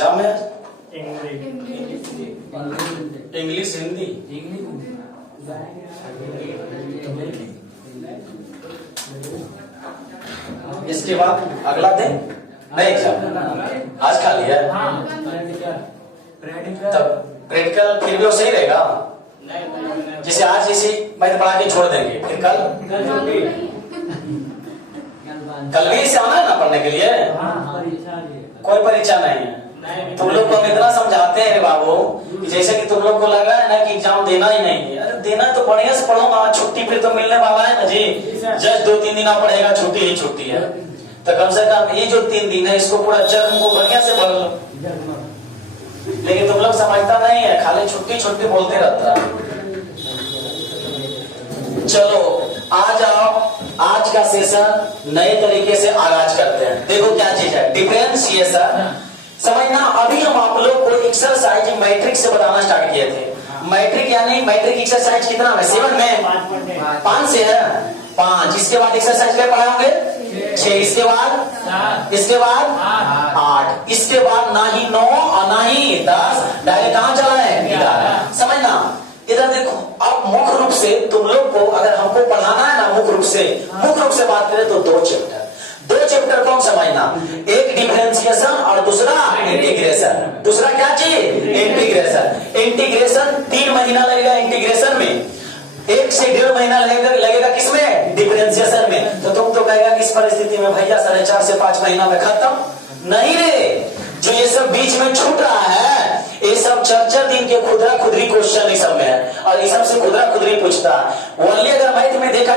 Exam में English Hindi इसके बाद अगला दिन नहीं एग्जाम आज खा लिया तब प्रैक्टिकल फिर भी वो सही रहेगा। जैसे आज इसी मैथ पढ़ा के छोड़ देंगे फिर कल भी इसे आना है ना पढ़ने के लिए। कोई परीक्षा नहीं है। तुम लोग को हम इतना समझाते हैं बाबू कि जैसे कि तुम लोग को लगा है ना कि एग्जाम देना ही नहीं है। अरे देना तो बढ़िया से पढ़ो ना, छुट्टी फिर तो मिलने वाला है ना जी। जस्ट 2-3 दिन आप पढ़ेगा, छुट्टी ही छुट्टी है। तो कम से कम ये जो 3 दिन है इसको पूरा जन्म को बढ़िया से पढ़ लो। लेकिन तुम लोग समझता नहीं है, खाली छुट्टी छुट्टी बोलते रहता है। चलो आज आओ, आज का सेशन नए तरीके से आगाज करते हैं। देखो क्या चीज है, डिफरेंशिएशन समझना। अभी हम आप लोग को एक्सरसाइज मैट्रिक से बताना स्टार्ट किए थे। मैट्रिक यानी मैट्रिक एक्सरसाइज कितना है? 7 में 5 से है 5। इसके बाद एक्सरसाइज क्या पढ़ाओगे? 6। इसके बाद 8। इसके बाद ना ही 9 और ना ही 10, डायरेक्ट कहां चला है? 11। समझना। इधर देखो, अब मुख्य रूप से तुम लोग को अगर हमको पढ़ाना है ना, मुख्य रूप से बात करें तो 2 चैप्टर कौन समझना? एक डिफरेंशिएशन और दूसरा इंटीग्रेशन। दूसरा क्या चीज? इंटीग्रेशन 3 महीना लगेगा इंटीग्रेशन में, 1 से 1.5 महीना लगेगा किसमें? डिफरेंशिएशन में। तो तुम तो कहेगा कि इस परिस्थिति में भैया 4.5 से 5 महीना में खत्म नहीं रे। जो ये सब बीच में छूट रहा है ये सब 4 दिन के खुदरा खुदरी क्वेश्चन इस सब में है और इस सब से खुदरा खुदरी पूछता है। ओनली अगर मैथ में देखा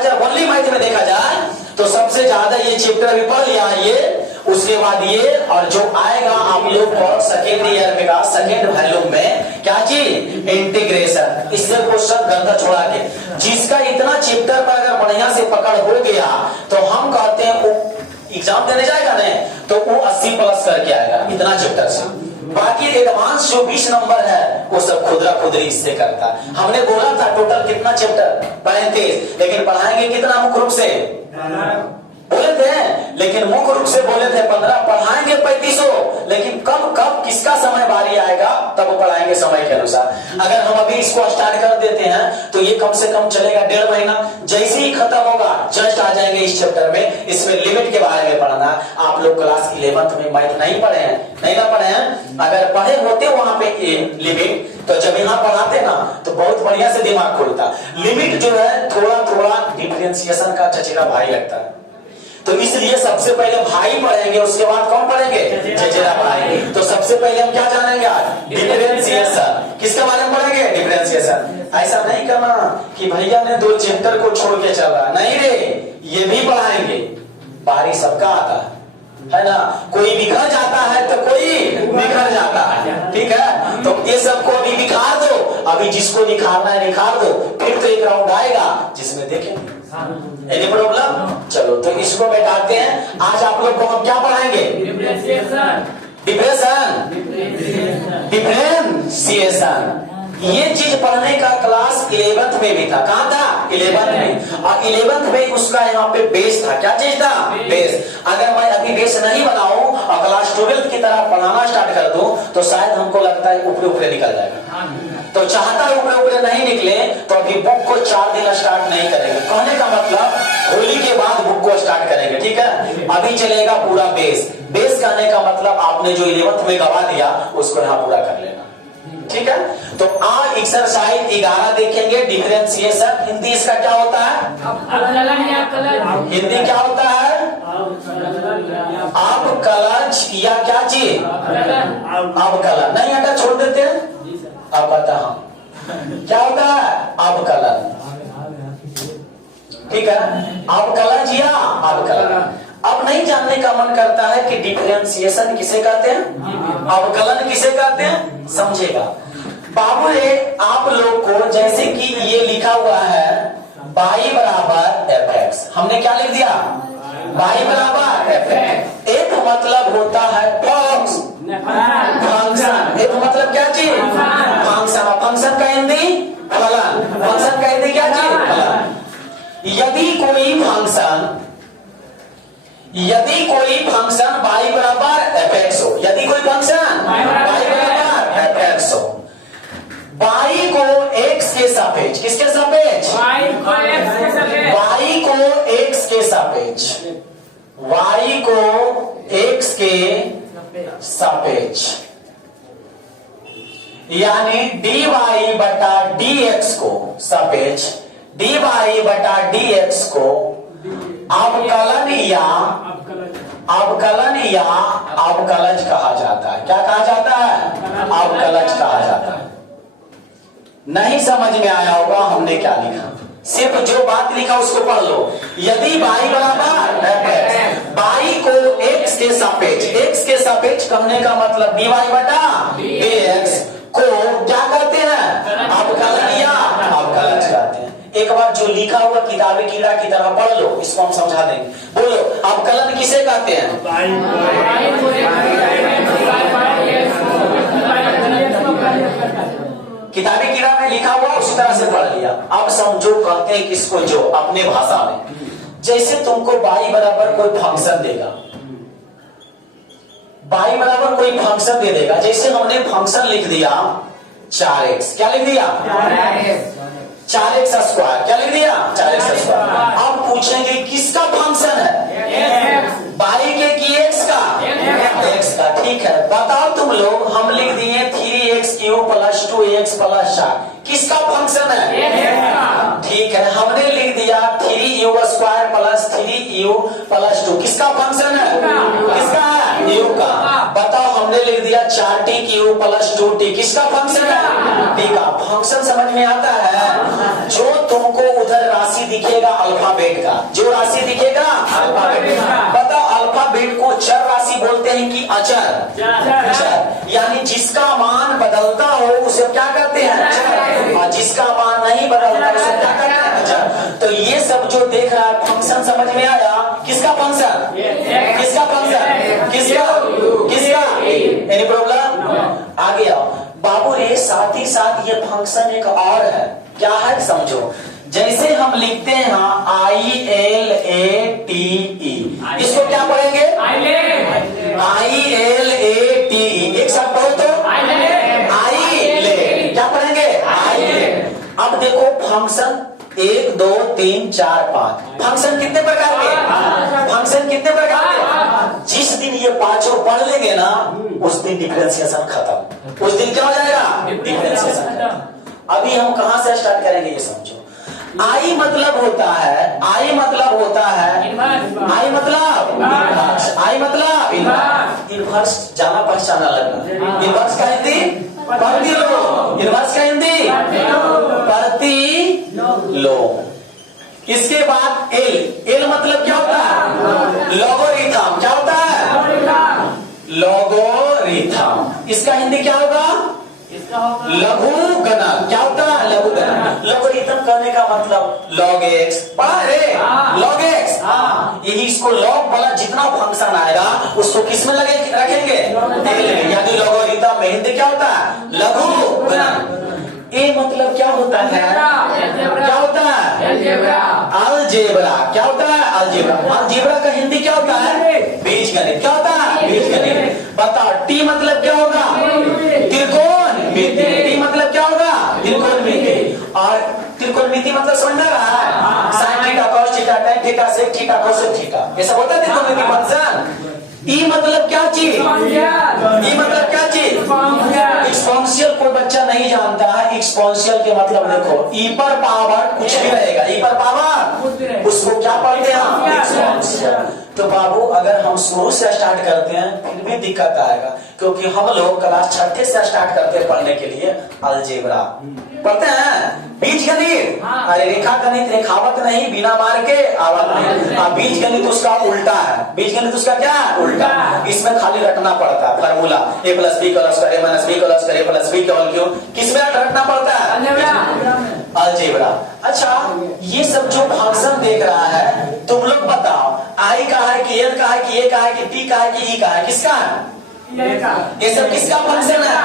जाए तो सबसे ज्यादा ये चैप्टर अभी पढ़ लिया है ये, उसके बाद ये, और जो आएगा आप लोग को सेकेंड ईयर में का सेकेंड वॉल्यूम में क्या चीज? इंटीग्रेशन। इससे क्वेश्चन गंदा छोड़ा के जिसका इतना चैप्टर पर अगर बढ़िया से पकड़ हो गया तो हम कहते हैं वो एग्जाम देने जाएगा नहीं तो वो 80+ करके आएगा इतना चैप्टर से। बाकी एडवांस जो 20 नंबर है वो सब खुदरा खुदरी इससे करता है। हमने बोला था टोटल कितना चैप्टर? 35। लेकिन पढ़ाएंगे कितना मुख्य रूप से? बोले थे, लेकिन मुख्य रूप से बोले थे 15। पढ़ाएंगे 3500, लेकिन कब किसका समय बारी आएगा तब पढ़ाएंगे समय के अनुसार। अगर हम अभी इसको स्टार्ट कर देते हैं तो ये कम से कम चलेगा 1.5 महीना। जैसे ही खत्म होगा जस्ट आ जाएंगे इस चैप्टर में। इसमें लिमिट के बारे में पढ़ना। आप लोग क्लास 11th में मैथ नहीं पढ़े हैं। अगर पढ़े होते वहां पे लिमिट तो जब यहाँ पढ़ाते ना तो बहुत बढ़िया से दिमाग खुलता। लिमिट जो है थोड़ा डिफरेंशिएशन का चचेरा भाई लगता है, तो इसलिए सबसे पहले भाई पढ़ेंगे, उसके बाद कौन पढ़ेंगे? चचेरा भाई। तो सबसे पहले हम क्या जानेंगे आज? डिफरेंशिएशन। किसके बारे में पढ़ेंगे? डिफरेंशिएशन। ऐसा नहीं करना कि भैया ने 2 चैप्टर को छोड़ के चला, नहीं रे, ये भी पढ़ाएंगे। बारी सबका आता है ना। कोई बिखर जाता है तो कोई बिखर जाता है, ठीक है। तो ये सबको अभी बिखार दो, अभी जिसको निखारना है निखार दो, फिर तो एक राउंड आएगा जिसमें देखेंगे। Any problem? चलो तो इसको बैठाते हैं। आज आप लोग को हम क्या पढ़ाएंगे? डिफरेंशिएशन। ये चीज पढ़ने का क्लास 11th में भी था। कहां था? 11th में। और 11th में उसका यहाँ पे बेस था। क्या चीज था? बेस। अगर मैं अभी बेस नहीं बनाऊं और क्लास 12th की तरह पढ़ाना स्टार्ट कर दूं तो शायद हमको लगता है ऊपरे निकल जाएगा। तो चाहता है ऊपरे नहीं निकले तो अभी बुक को 4 दिन स्टार्ट नहीं करेंगे। कहने का मतलब होली के बाद बुक को स्टार्ट करेंगे, ठीक है। अभी चलेगा पूरा बेस कहने का मतलब आपने जो 11th में गवा दिया उसको यहाँ पूरा कर लेना, ठीक है। तो आज एक्सरसाइज 11 देखेंगे, डिफरेंशिएशन। हिंदी इसका क्या होता है? हिंदी क्या होता है? अवकलज या क्या चीज? अवकलन। नहीं अगर छोड़ देते हैं अब बता हम क्या होता है? अवकलन, ठीक है। अवकलज या अवकलन। अब नहीं जानने का मन करता है कि डिफरेंशिएशन किसे कहते हैं, अवकलन किसे कहते हैं, समझेगा बाबू। आप लोग को जैसे कि ये लिखा हुआ है y बराबर fx, हमने क्या लिख दिया? y बराबर fx। एक मतलब होता है फंक्शन, एक मतलब क्या चीज? फंक्शन। फंक्शन का हिंदी फलन, फंक्शन का हिंदी क्या चीज? फलन। यदि कोई फंक्शन यदि कोई फंक्शन y बराबर fx हो, यदि कोई फंक्शन y बराबर fx हो, y को x के सापेक्ष, किसके सापेक्ष? y को x के सापेक्ष, y को x के सापेक्ष, यानी dy बटा dx को सापेक्ष dy बटा dx को अवकलन या अवकलज कहा जाता है। क्या कहा जाता है? अवकलज कहा जाता है। नहीं समझ में आया होगा हमने क्या लिखा, सिर्फ जो बात लिखा उसको पढ़ लो। यदि y बराबर fx, y को x के सापेक्ष, x के सापेक्ष कहने का मतलब dy बटा dx को क्या कहते हैं? अवकलन या अवकलज कहते हैं। एक बार जो लिखा हुआ किताबी कीड़ा की तरह पढ़ लो, इसको हम समझा देंगे। बोलो, अवकलन किसे कहते हैं? किताबी कीड़ा में लिखा हुआ उसी तरह से पढ़ लिया। अब समझो कहते हैं किसको, जो अपने भाषा में। जैसे तुमको y बराबर कोई फंक्शन देगा, y बराबर कोई फंक्शन दे देगा। जैसे हमने फंक्शन लिख दिया 4x, क्या लिख दिया? 4x स्क्वायर, क्या लिख दिया? 4x square. अब पूछेंगे किसका फंक्शन है? y के कि x का? x का। ठीक है, बताओ तुम लोग, हम लिख दिए 3x cube plus 2x plus 4, किसका फंक्शन है? ठीक है, हमने लिख दिया 3u square plus 3u plus 2, किसका फंक्शन है? किसका? u का। बताओ, हमने लिख दिया 4t क्यूब प्लस 2t, किसका फंक्शन है? t का। फंक्शन समझ में आता है? जो तुमको उधर राशि दिखेगा अल्फाबेट का, जो राशि दिखेगा अल्फाबेट। बताओ, अल्फाबेट को चर राशि बोलते हैं कि अचर? चर। यानी जिसका मान बदलता हो उसे क्या कहते हैं? चर। और जिसका मान नहीं बदलता उसे क्या कहते हैं? अचर। तो ये सब जो देख रहा है फंक्शन समझ में आया? किसका फंक्शन? किसका फंक्शन? किसका? किसका? Any problem? आगे आओ बाबू रे। साथ ही साथ ये फंक्शन एक और है, क्या है समझो। जैसे हम लिखते हैं ILATE, इसको क्या पढ़ेंगे? ILATE। एक साथ पढ़ो तो ILATE। क्या पढ़ेंगे? ILATE। अब देखो फंक्शन 1 2 3 4 5, फंक्शन कितने प्रकार के? फंक्शन कितने प्रकार के? जिस दिन ये पांचों पढ़ लेंगे ना, उस दिन डिफरेंशिएशन खत्म। उस दिन क्या हो जाएगा? डिफरेंशिएशन खत्म। अभी हम कहां से स्टार्ट करेंगे ये समझो। आई मतलब होता है, आई मतलब होता है, आई मतलब इनवर्स, जाना पहचाना लगना। इनवर्स का हिंदी प्रतिलोम, इनवर्स का हिंदी प्रतिलोम। इसके बाद एल मतलब क्या होता है? लोगोरिथम। क्या होता है? लोगोरिथम। इसका हिंदी क्या होगा? लघु गणक। क्या होता है? लघु गणक। लोगरिथम कहने का मतलब log x, पढ़ा रे? log x। यही इसको log वाला जितना फंक्शन आएगा उसको किस में लगे रखेंगे? यानी लोगरिथम में हिंदी क्या होता है? लघु गणक। ए मतलब क्या होता है? क्या होता है? अलजेब्रा। क्या होता है? अलजेब्रा। अलजेब्रा का हिंदी क्या होता है? बीजगणित। क्या होता है? बीजगणित। बताओ, टी मतलब क्या होगा? त्रिकोणमिति। टी मतलब क्या होगा? त्रिकोणमिति। और त्रिकोणमिति मतलब समझ में रहा है? Sine theta, cos theta, tan theta, sec theta, cosec theta, ये सब होता है त्रिकोणमिति फंक्शन। ई मतलब क्या चीज? ई मतलब क्या चीज? एक्सपोनेंशियल कोई बच्चा नहीं जानता है। एक्सपोनेंशियल के मतलब देखो, ई पर पावर कुछ भी रहेगा, ई पर पावर उसको क्या पढ़ते हैं हम? एक्सपोनेंशियल। तो बाबू अगर हम शुरू से स्टार्ट करते हैं फिर भी दिक्कत आएगा, क्योंकि हम लोग क्लास 6 से स्टार्ट करते हैं पढ़ने के लिए अलजेब्रा पढ़ते हैं। बीजगणित, अरे रेखा गणित रेखावत नहीं, बिना मार के आवत नहीं। बीजगणित उसका उल्टा है। बीजगणित उसका क्या है? उल्टा। इसमें खाली रटना पड़ता है formula, a + b + a - b + a + b का क्यों? किसमें रटना पड़ता है? अलजेब्रा। अच्छा, ये सब जो फंक्शन देख रहा है, तुम लोग बताओ आई का है कि एल का है कि ए का है कि टी का है कि ई का है? किसका है? ये सब किसका फंक्शन है?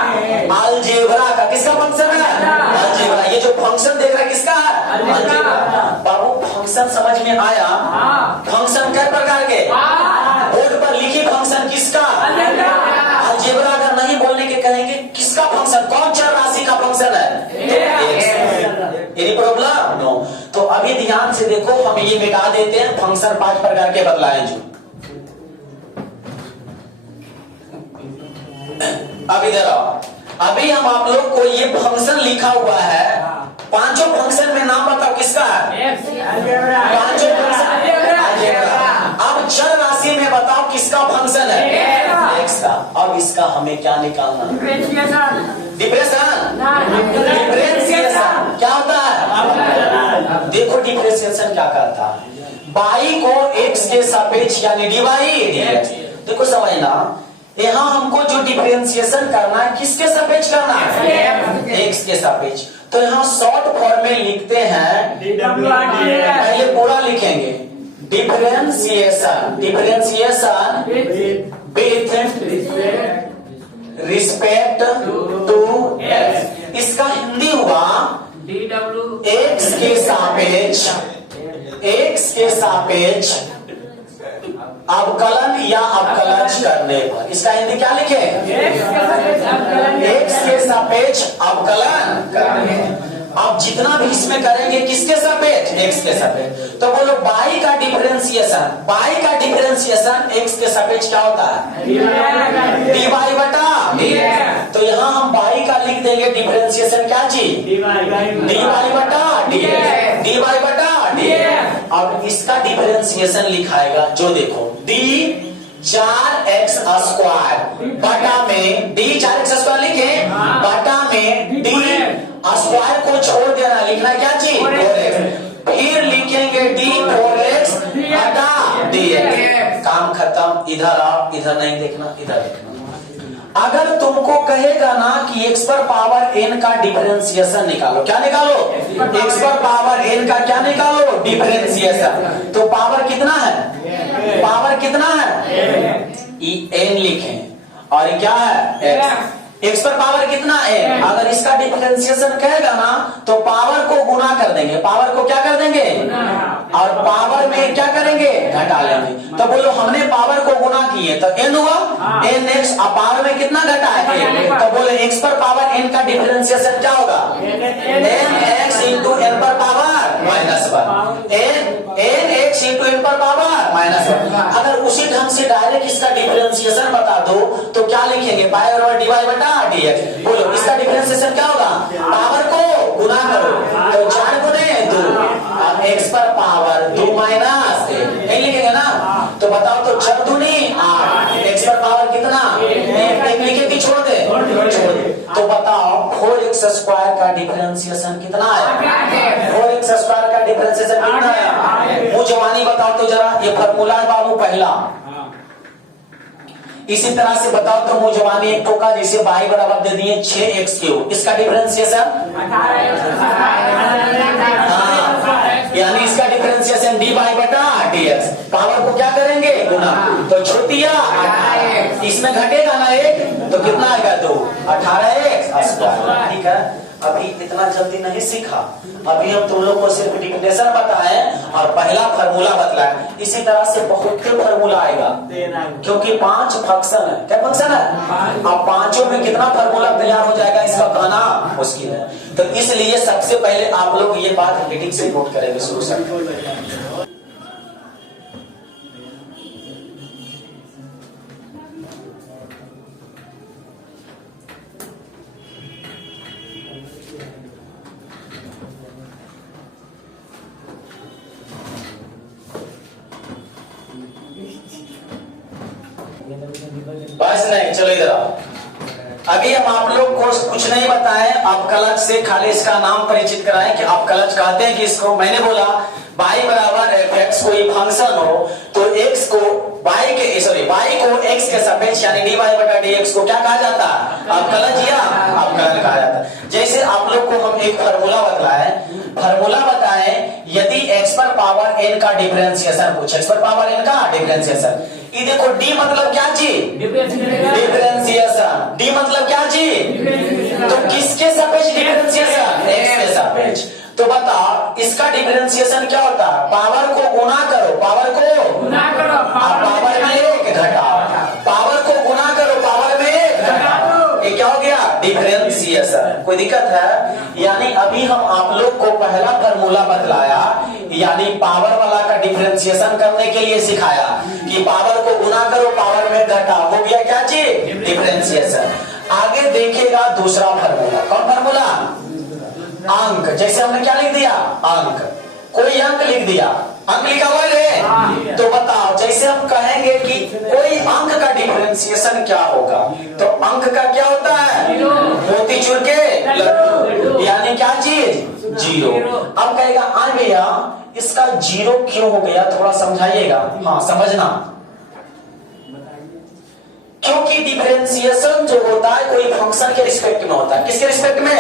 अलजेब्रा का। किसका फंक्शन है? अलजेब्रा। ये जो फंक्शन देख रहा है किसका है? अलजेब्रा। बाबू फंक्शन समझ में आया? फंक्शन कई प्रकार के? फंक्शन, कौन चर राशि का फंक्शन है? Any problem? नो। तो अभी ध्यान से देखो, हम ये मिटा देते हैं, फंक्शन 5 प्रकार के बदलाए जो। अब इधर आओ, अभी हम आप लोग को ये फंक्शन लिखा हुआ है, पांचों फंक्शन में नाम बताओ किसका है? पांचों फंक्शन। अब चर राशि में बताओ किसका फंक्शन है? एक्स का। अब इसका हमें क्या निकालना? डिफरेंशिएशन। डिफरेंशिएशन क्या होता है? देखो डिफरेंशिएशन क्या करता है, बाई को एक्स के सापेक्ष यानी डी बाई डीएक्स। देखो समझना, यहाँ हमको जो डिफरेंशिएशन करना है किसके सापेक्ष करना है? एक्स के सापेक्ष। तो यहाँ शॉर्ट फॉर्म में लिखते हैं, पहले पूरा लिखेंगे, differentiation. Differentiation with respect to x. इसका हिंदी हुआ एक्स के सापेक्ष, एक्स के सापेक्ष अवकलन या अवकलज करने पर। इसका हिंदी क्या लिखे? एक्स के सापेक्ष अवकलन करने। अब जितना भी इसमें करेंगे किसके सापेक्ष? एक्स के सापेक्ष। तो बोलो बाई का डिफरेंशिएशन, बाई का डिफरेंशिएशन एक्स के सापेक्ष क्या होता है? डी बाई बटा। तो यहाँ हम बाई का लिख देंगे डिफरेंशिएशन क्या चीज? डी बाई बटा डी, डी बाई बटा डी। अब इसका डिफरेंशिएशन लिखाएगा जो देखो, डी 4x स्क्वायर बटा में डी 4x स्क्वायर लिखे, बटा में डी स्क्वायर को छोड़ देना, लिखना क्या चीज? 4x। फिर लिखेंगे डी 4x बटा dx। काम खत्म। इधर आओ, इधर नहीं देखना, इधर देखना। अगर तुमको कहेगा ना कि x पर पावर n का डिफरेंशिएशन निकालो, क्या निकालो? x पर पावर n का क्या निकालो? डिफरेंशिएशन। तो पावर कितना है? पावर कितना है? n लिखें, और क्या है? x पर पावर कितना है? अगर इसका डिफरेंशिएशन कहेगा ना तो पावर को गुना कर देंगे, पावर को क्या कर देंगे? और पावर में क्या करेंगे? घटा लेंगे। तो बोलो हमने पावर को गुना किए तो n हुआ, n x। अब पावर में कितना घटा है? तो बोले x पर पावर n का डिफरेंशिएशन क्या होगा? n x इंटू n पर power minus 1, n x into n पर पावर माइनस 1। अगर उसी ढंग से डायरेक्ट इसका डिफरेंशिएशन बता दो तो क्या लिखेंगे? पाई और डी वाई बटा dx। बोलो इसका डिफरेंशिएशन क्या होगा? पावर को गुना करो, तो 4 गुने 2, x पर पावर 2 माइनस 1, नहीं लिखेंगे ना? तो बताओ, तो 4 दूनी 8, x पर पावर कितना? 1 लिखे कि छोड़ दे? छोड़ दे। तो बताओ 4x स्क्वायर का डिफरेंशिएशन कितना है? 4x स्क्वायर का डिफरेंशिएशन कितना है? मुझे जवानी बताओ तो जरा, ये फॉर्मूला है बाबू पहला। इसी तरह से बताओ तो मुझे जवानी एक टोका, जैसे y बराबर दे दिए 6x3, इसका डिफरेंशिएशन यानी इसका डिफरेंशिएशन डी बाई बटा dx। पावर को क्या करेंगे? गुना। तो छोटिया इसमें घटेगा ना 1, तो कितना आएगा? 2, 18x स्क्वायर। ठीक है, अभी इतना जल्दी नहीं सीखा, अभी हम तुम लोग को सिर्फ डिफिनेशन बताए और पहला फार्मूला बतलाया। इसी तरह से बहुत से फार्मूला आएगा, क्योंकि 5 फंक्शन है। क्या फंक्शन है? अब पांचों में कितना फार्मूला तैयार हो जाएगा इसका कहना मुश्किल है। तो इसलिए सबसे पहले आप लोग ये बात रीडिंग से नोट करेंगे शुरू से। बस नहीं, चलो इधर आओ। अभी हम आप लोग को कुछ नहीं बताएं, अवकलज से खाली इसका नाम परिचित कराएं कि अवकलज कहते हैं कि इसको। मैंने बोला y बराबर fx कोई फंक्शन हो तो x को y को x के सापेक्ष यानी dy बटा dx को क्या कहा जाता है? अवकलज या अवकलन कहा जाता है। जैसे आप लोग को हम एक फार्मूला बताए, यदि x पर पावर n का डिफरेंशिएशन पूछे, x पर पावर n का डिफरेंशिएशन, ये देखो d मतलब क्या चीज? डिफरेंशिएशन। d मतलब क्या चीज? तो किसके सापेक्ष डिफरेंशिएशन? x के सापेक्ष। तो बताओ इसका डिफरेंशिएशन क्या होता है? पावर को गुना करो, पावर को गुना करो, पावर में 1 घटाओ, पावर को गुना करो, पावर में 1 घटाओ। ये क्या हो गया? डिफरेंशिएशन। डिफरेंशिएशन। कोई दिक्कत है? यानी अभी हम आप लोग को पहला फार्मूला बतलाया, यानी पावर वाला का डिफरेंशिएशन करने के लिए सिखाया कि पावर को गुना करो, पावर में घटा, हो गया क्या चीज? डिफरेंशिएशन। आगे देखेगा दूसरा फार्मूला। कौन फार्मूला? अंक। जैसे हमने क्या लिख दिया? अंक। कोई अंक लिख दिया, अंक लिखा हुआ है, तो बताओ जैसे हम कहेंगे कि कोई अंक का डिफरेंशिएशन क्या होगा, तो अंक का क्या होता है? मोतीचूर के लड्डू, यानी क्या चीज? जीरो। अब कहेगा आ गया, इसका जीरो क्यों हो गया, थोड़ा समझाइएगा। हाँ समझना, क्योंकि डिफरेंशिएशन जो होता है कोई फंक्शन के रिस्पेक्ट में होता है। किसके रिस्पेक्ट में?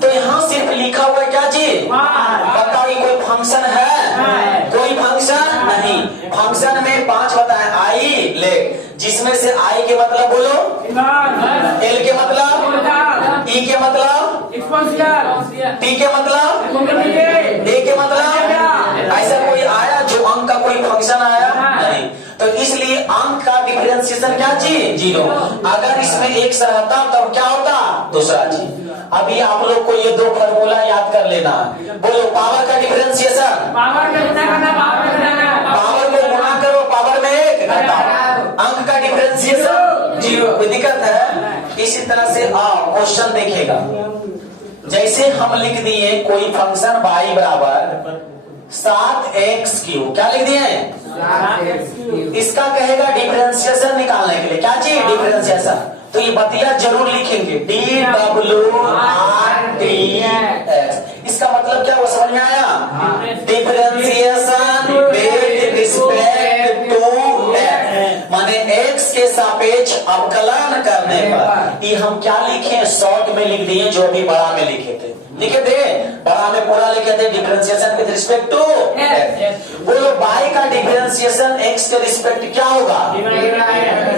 तो यहाँ सिर्फ लिखा हुआ है क्या चीज? बताओ कोई फंक्शन है? कोई फंक्शन नहीं। फंक्शन में 5 बताए, आई ले, जिसमें से आई के मतलब बोलो, एल के मतलब, ई के मतलब, टी के मतलब, ए के मतलब, ऐसा कोई आया जो अंक का कोई फंक्शन आया? नहीं। तो इसलिए अंक का डिफरेंशिएशन क्या चीज? जीरो। अगर इसमें एक से रहता तब क्या होता? दूसरा चीज। अभी आप लोग को ये 2 फार्मूला याद कर लेना। बोलो पावर का डिफरेंशिएशन, पावर को गुणा करो, पावर में 1 घटाओ, अंक का डिफरेंशिएशन जीरो। कोई दिक्कत है? इसी तरह से आप क्वेश्चन देखेगा, जैसे हम लिख दिए कोई फंक्शन y बराबर 7x3, क्या लिख दिए? इसका कहेगा डिफरेंशिएशन निकालने के लिए क्या चाहिए? डिफरेंशिएशन। तो ये बतिया जरूर लिखेंगे, DWRTX। इसका मतलब क्या, वो समझ में आया? Differentiation with respect to x, माने x के सापेक्ष अवकलन करने पर। ये हम क्या लिखे? शॉर्ट में लिख दिए, जो भी बड़ा में लिखे थे, लिखे थे बड़ा में पूरा लिखे थे, differentiation with respect to x। बोलो y का डिफरेंशिएशन x के रिस्पेक्ट क्या होगा?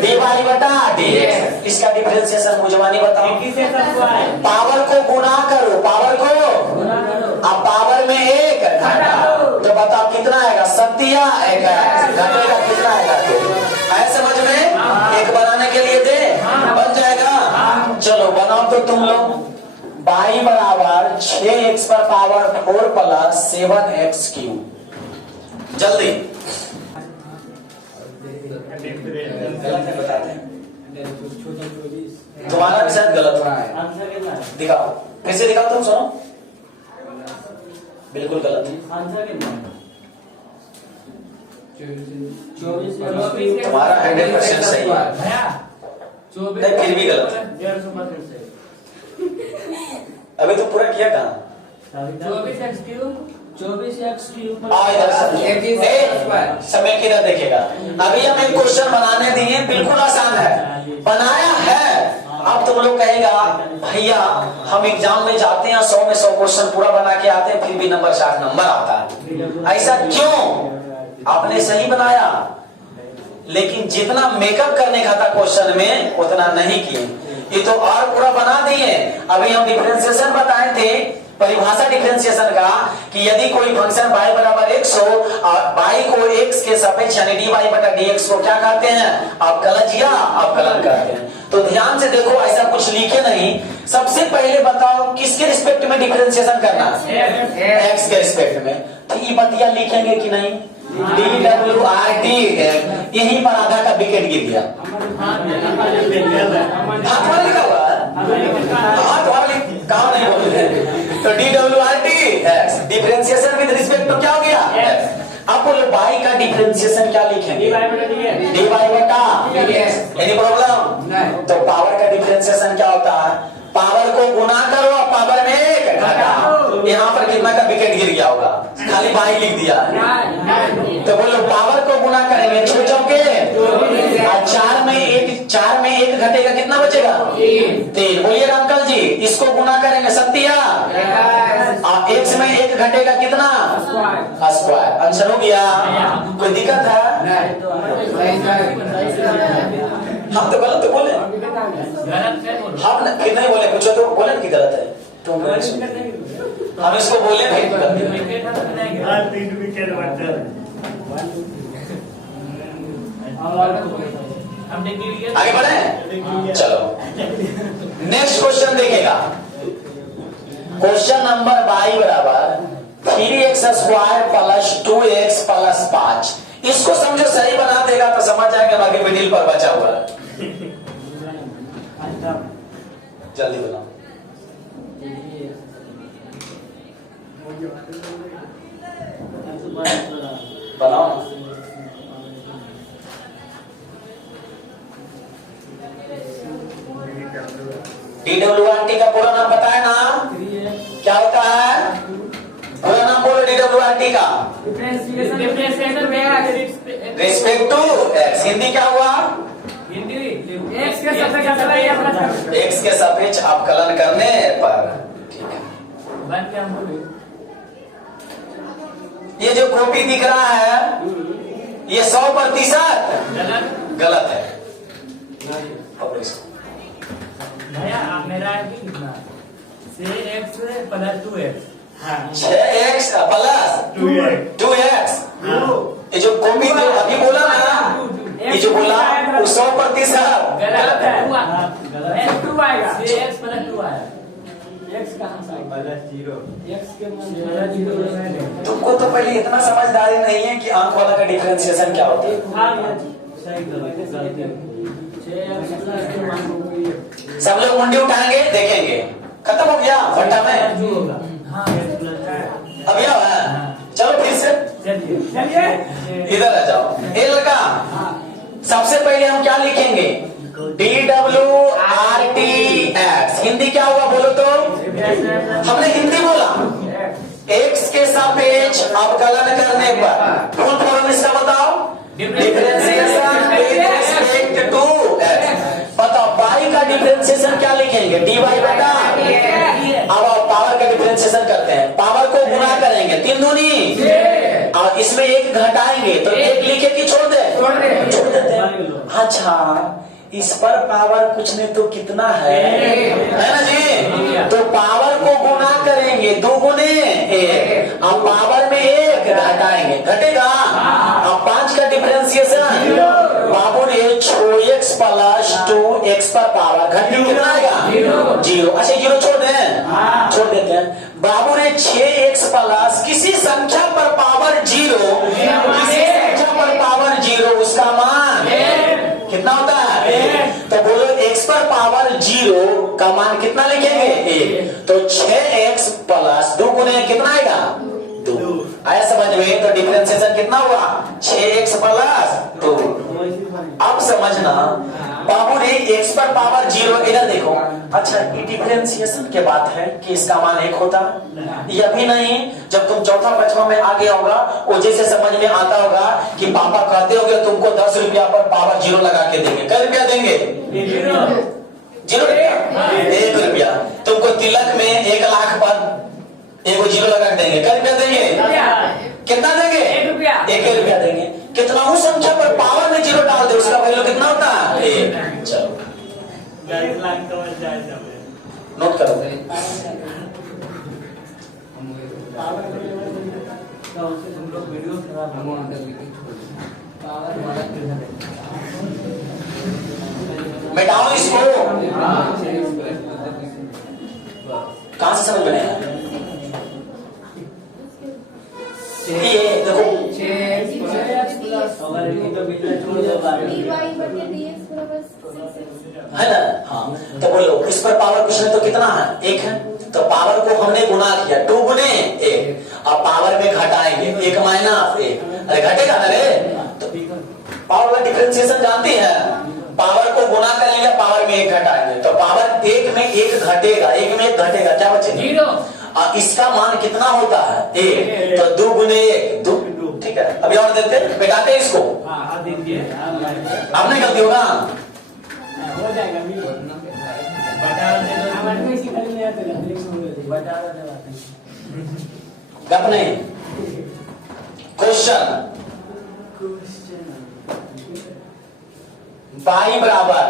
dy बटा dx। इसका डिफरेंशिएशन मुझवानी बताओ। पावर को गुना करो, पावर को, अब पावर में 1 घटाओ, तो बताओ कितना आएगा? 7 या 1 घटेगा, कितना आएगा? तो है समझ में? एक बनाने के लिए दे, बन जाएगा। चलो बनाओ तो तुम लोग। y बराबर 6x पर पावर 4 प्लस 7x3। जल्दी तुम्हारा भी शायद गलत हो रहा है, दिखाओ कैसे दिखाओ, तुम सुनो। बिल्कुल गलत है, तुम्हारा 100% सही है, फिर भी गलत है। अभी तो पूरा किया कहाँ? 24x3 समय की तरह देखेगा। अभी हम एक क्वेश्चन बनाने दिए, बिल्कुल आसान है, बनाया है। अब तुम लोग कहेगा भैया हम एग्जाम में जाते हैं 100 में 100 क्वेश्चन पूरा बना के आते हैं, फिर भी नंबर 60 नंबर आता है, ऐसा क्यों? आपने सही बनाया, लेकिन जितना मेकअप करने का था क्वेश्चन में उतना नहीं किए। ये तो और पूरा बना दिए। अभी हम डिफरेंशिएशन बताए थे, परिभाषा डिफरेंशिएशन का, कि यदि कोई फंक्शन y बराबर x हो और y को x के सापेक्ष यानी dy बटा dx को क्या कहते हैं? अवकलज या अवकलन कहते हैं। तो ध्यान से देखो, ऐसा कुछ लिखे नहीं। सबसे पहले बताओ किसके रिस्पेक्ट में डिफरेंशिएशन करना? x के रिस्पेक्ट में। तो ये बतिया लिखेंगे कि नहीं? DWRT, यहीं पर आधा का विकेट गिर गया। हाथ वाला लिखा हुआ है, हाथ वाला कहा नहीं बोलते। तो DWRT differentiation with respect to क्या हो गया? अब बोलो y का डिफरेंशिएशन क्या लिखेंगे? dy बटा dx। Any problem? तो पावर का डिफरेंशिएशन क्या होता है? पावर को गुना करो और पावर में 1 घटाओ। यहाँ पर कितना का विकेट गिर गया होगा? खाली y लिख दिया। तो बोलो पावर को गुना करेंगे, छो चौके 4 में 1 घटेगा, कितना बचेगा? 3। बोलिएगा अंकल जी, इसको गुना करेंगे 7 और x में 1 घटेगा, कितना? स्क्वायर। आंसर हो गया। कोई दिक्कत है? हम तो गलत तो बोले, हम फिर नहीं बोले, कुछ तो बोले कि गलत है, तो हम इसको बोले आगे बढ़े। चलो नेक्स्ट क्वेश्चन देखेगा, क्वेश्चन नंबर y बराबर 3x square plus 2x plus 5। इसको समझो सही बना देगा तो समझ जाएगा बाकी मिडिल पर बचा हुआ है। जल्दी बनाओ। बनाओ। DWRT का पूरा नाम पता है ना? क्या होता है? पूरा नाम बोलो DWRT का। Respect to x. हिंदी क्या हुआ? एक्स के सापेक्ष अवकलन करने पर। ठीक है, ये जो कॉपी दिख रहा है ये 100% गलत है। मेरा है कि कितना? 6x plus 2x। 6x plus 2x। ये जो कॉपी अभी बोला ना, ये जो बोला वो 100% गलत है। 2 आएगा। 6x प्लस 2 आया। x कहां से आएगा? प्लस 0। x के मान 0। तुमको तो पहले इतना समझदारी नहीं है कि आंख वाला का डिफरेंशिएशन क्या होता है। सही गलत। सब लोग मुंडी उठाएंगे, देखेंगे खत्म हो गया फट्टा में। अभी आओ। चलो फिर से चलिए इधर आ जाओ। ए लड़का, सबसे पहले हम क्या लिखेंगे? DWRTX। हिंदी क्या हुआ बोलो तो? हमने हिंदी बोला। x के सापेक्ष अवकलन करने पर फुल फॉर्म इसका बताओ। Differentiation with respect to x। बताओ y का डिफरेंशिएशन क्या लिखेंगे? dy बटा। अब आप पावर का डिफरेंशिएशन करते हैं, पावर को गुणा करेंगे 3 दूनी और इसमें 1 घटाएंगे तो 1 लिखे कि छोड़ देते हैं। अच्छा, इस पर पावर कुछ नहीं तो कितना है ना जी? तो पावर को गुणा करेंगे 2 गुने 1, अब पावर में 1 घटाएंगे, घटेगा। अब 5 का डिफरेंशिएशन बाबू ने 6x प्लस 2x पर पावर घटने कितना आएगा? 0। अच्छा 0 छोड़ देते हैं। बाबू ने 6x प्लस किसी संख्या पर पावर 0, किसी संख्या पर पावर 0 उसका मान कितना होता है? तो बोलो x पर पावर 0 का मान कितना लिखेंगे? 1। तो 6x प्लस 2 गुने कितना आएगा? 2। आया समझ में? तो डिफरेंशिएशन कितना हुआ? 6x plus 2। अब समझना, बाबू ने x पर पावर 0, इधर देखो। अच्छा, ये डिफरेंशिएशन के बात है कि इसका मान 1 होता? यह भी नहीं। जब तुम चौथा पांचवा में आ गया होगा, वो जैसे समझ में आता होगा कि पापा कहते होंगे तुमको 10 रुपया पर पावर 0 लगा के देंगे। कै रुपया देंगे? 0 1 रुपया। तुमको तिलक में 1 लाख पर 1 0 लगा के देंगे। कै रुपया देंगे? कितना देंगे? 1 रुपया। 1 रुपया देंगे। कितना उस संख्या पर पावर में 0 डाल दे, उसका वैल्यू कितना होता है? 1। चलो नोट करो। मिटाओ इसको। कहां से समझ में आया? ये देखो है ना? हाँ, तो बोलो इस पर पावर कुछ नहीं तो कितना है? 1 है। तो पावर को हमने गुणा किया 2 गुने 1। अब पावर में घटाएंगे 1 माइनस 1। अरे घटेगा ना रे? तो पावर का डिफरेंशिएशन जानती है? पावर को गुणा करेंगे, पावर में 1 घटाएंगे तो पावर 1 में 1 घटेगा, 1 में 1 घटेगा, क्या बचेगा? 0। इसका मान कितना होता है? 1। तो 2 गुने 1 2। ठीक है, अभी और देते बेटाते इसको। अब नहीं गलती होगा। हो जाएगा। गप नहीं। क्वेश्चन y बराबर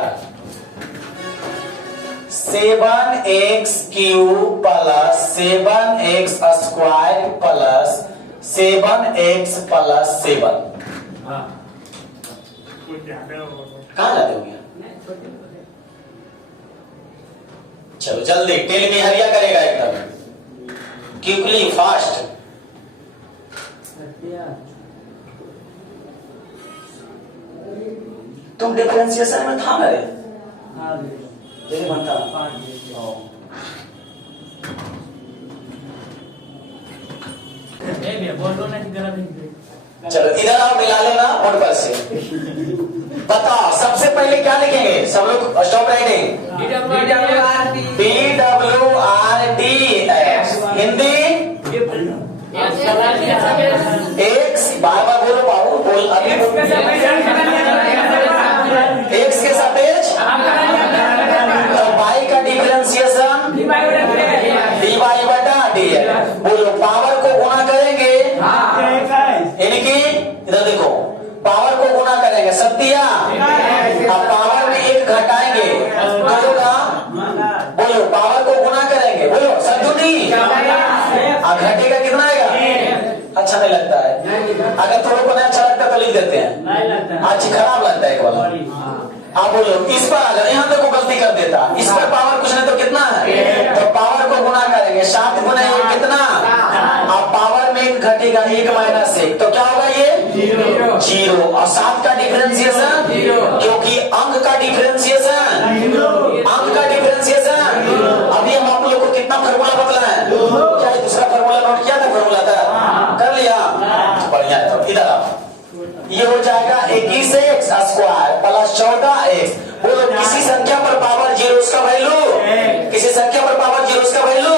7x cube plus 7x square plus 7x plus 7। कहाँ जाते हो? चलो जल्दी, टेल मी, हरिया करेगा एकदम क्विकली, फास्ट। तुम डिफरेंशिएशन में था मेरे तेरे बनता चलो इधर आओ, मिला लेना और पर से बताओ सबसे पहले क्या लिखेंगे सब लोग, stop writing. PWRTX Hindi x, बार बार बोलो बाबू, बोल अभी एक्स के सापेक्ष तो वाई का डिफरेंशिएशन dy बटा dx। बोलो पावर को गुणा करेंगे, यानी कि इधर देखो पावर को गुणा करेंगे सत्या, अब पावर में एक घटाएंगे तो होगा, बोलो पावर को गुणा करेंगे, बोलो संतुनी, घटेगा कितना आएगा? अच्छा नहीं लगता है, अगर थोड़ा को नहीं अच्छा लगता तो लिख देते हैं, आज खराब लगता है एक वाला। आप बोलो इस पर आ जाओ, यहाँ देखो गलती कर देता, इस पर पावर कुछ नहीं तो कितना है, तो पावर को गुणा करेंगे, 7 गुना 1 कितना, अब पावर में एक घटेगा 1 माइनस 1 तो क्या होगा ये 0, और 7 का डिफरेंशिएशन क्योंकि अंक का डिफरेंशिएशन, अंक का डिफरेंशिएशन। अभी हम आप लोग को कितना फार्मूला बतला है, क्या दूसरा फार्मूला नोट किया था, फार्मूला था कर लिया, बढ़िया है। तो इधर आओ, ये हो जाएगा 21x स्क्वायर प्लस 14x। बोलो किसी संख्या पर पावर 0 उसका वैल्यू, किसी संख्या पर पावर 0 उसका वैल्यू,